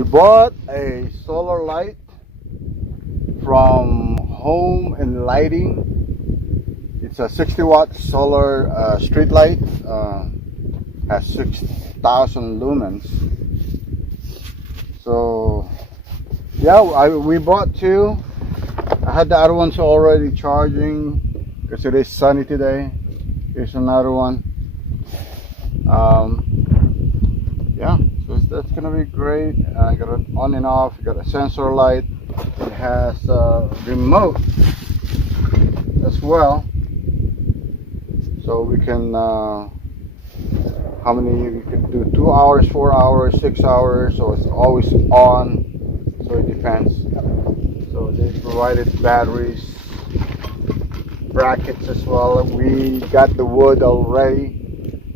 We bought a solar light from Home and Lighting. It's a 60-watt solar street light. Has 6,000 lumens. So yeah, we bought two. I had the other ones already charging because it is sunny today. Here's another one. Yeah, so that's gonna be great. I got it on and off. You got a sensor light. It has a remote as well, so we can how many we could do, 2 hours, 4 hours, 6 hours, so it's always on, so it depends. So they provided batteries, brackets as well. We got the wood already.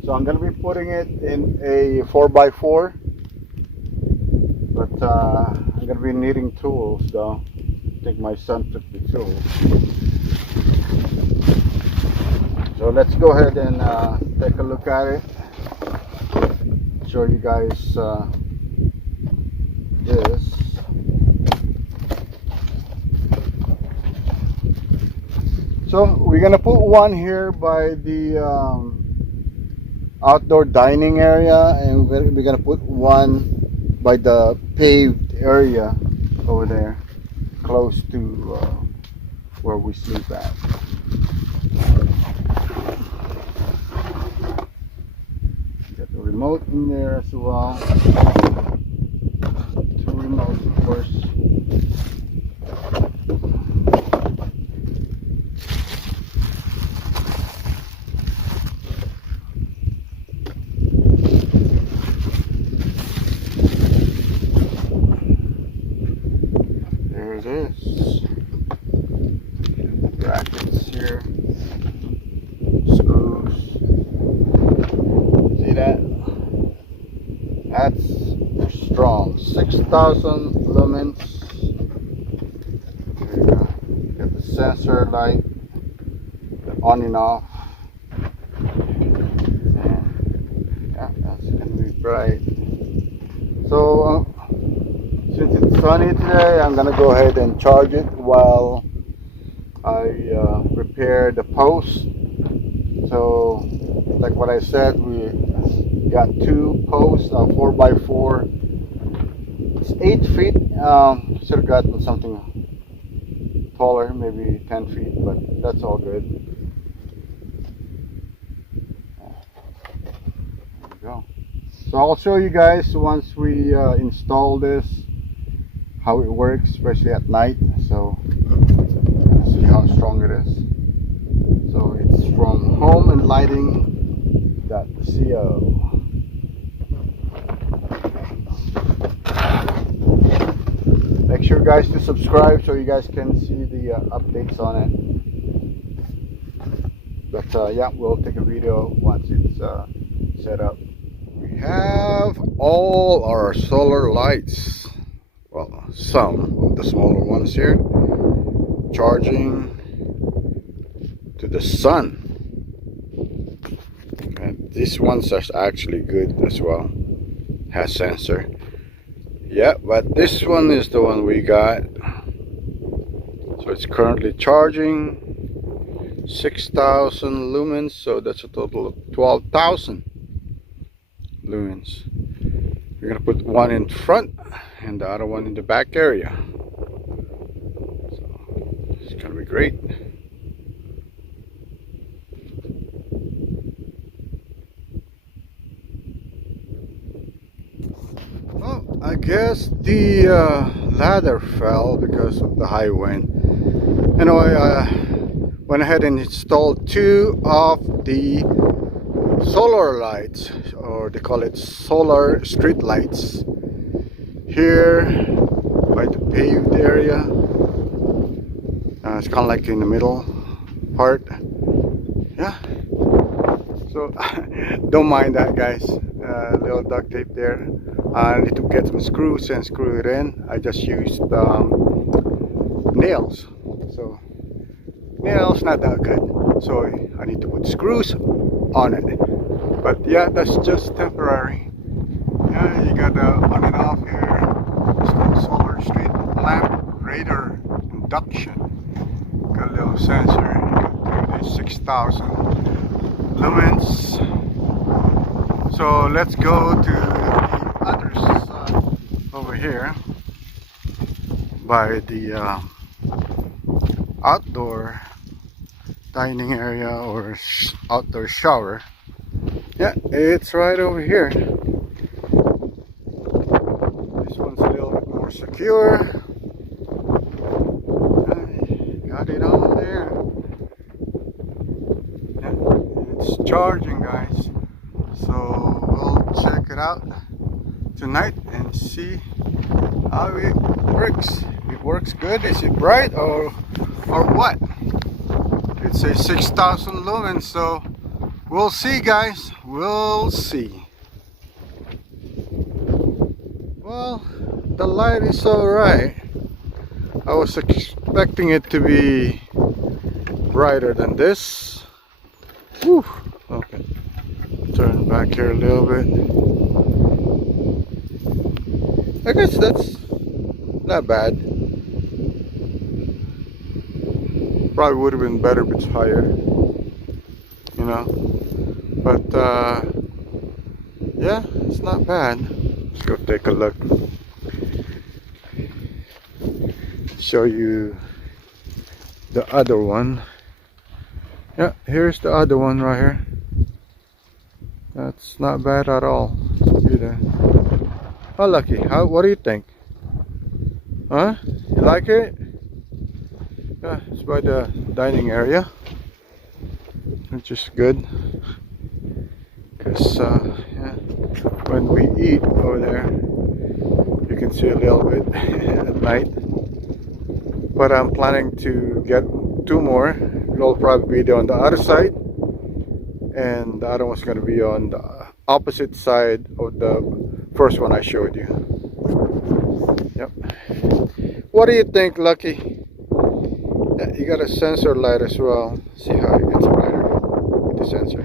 So I'm going to be putting it in a 4x4, but I'm going to be needing tools though. I think my son took the tools. So let's go ahead and take a look at it. Show you guys this. So we're going to put one here by the outdoor dining area, and we're gonna put one by the paved area over there, close to where we sleep at. Got the remote in there as well. 2 remotes, of course. It is brackets here, screws. See that? That's strong. 6,000 lumens. There you go. Got the sensor light, on and off. And yeah, that's gonna be bright. So since it's sunny today, I'm gonna go ahead and charge it while I prepare the post. So like what I said, we got 2 posts, 4x4. It's 8 feet. Should have gotten something taller, maybe 10 feet, but that's all good. There we go. So I'll show you guys once we install this, how it works, especially at night. So see how strong it is. So it's from Home and Lighting.co. Make sure guys to subscribe so you guys can see the updates on it. But yeah, we'll take a video once it's set up. We have all our solar lights. Well, some of the smaller ones here, charging to the sun. And these ones are actually good as well. Has sensor. Yeah, but this one is the one we got. So it's currently charging 6,000 lumens. So that's a total of 12,000 lumens. We're gonna put one in front and the other one in the back area. So it's gonna be great. Well, I guess the ladder fell because of the high wind. Anyway, I went ahead and installed 2 of the solar lights, or they call it solar street lights, here by the paved area. It's kind of like in the middle part. Yeah, so don't mind that, guys. Little duct tape there. I need to get some screws and screw it in. I just used nails, so nails not that good, so I need to put screws on it. But yeah, that's just temporary. Yeah, you got the on and off here. induction. Got a little sensor. Got 36,000 lumens. So let's go to the other side over here by the outdoor dining area or outdoor shower. Yeah, it's right over here. This one's a little bit more secure. Got it on there. Yeah, it's charging, guys. So we'll check it out tonight and see how it works. It works good. Is it bright or what? It says 6,000 lumens, so we'll see, guys. We'll see. Well, the light is alright. I was expecting it to be brighter than this. Whew. Okay. Turn back here a little bit. I guess that's not bad. Probably would have been better if it's higher, you know. But yeah, it's not bad. Let's go take a look. Show you the other one. Yeah, here's the other one right here. That's not bad at all either. Oh, Lucky, what do you think? Huh? You like it? Yeah, it's by the dining area, which is good. Because yeah, when we eat over there, you can see a little bit at night. But I'm planning to get 2 more. It'll probably be on the other side, and the other one's going to be on the opposite side of the first one I showed you. Yep. What do you think, Lucky? Yeah, you got a sensor light as well. See how it gets brighter with the sensor.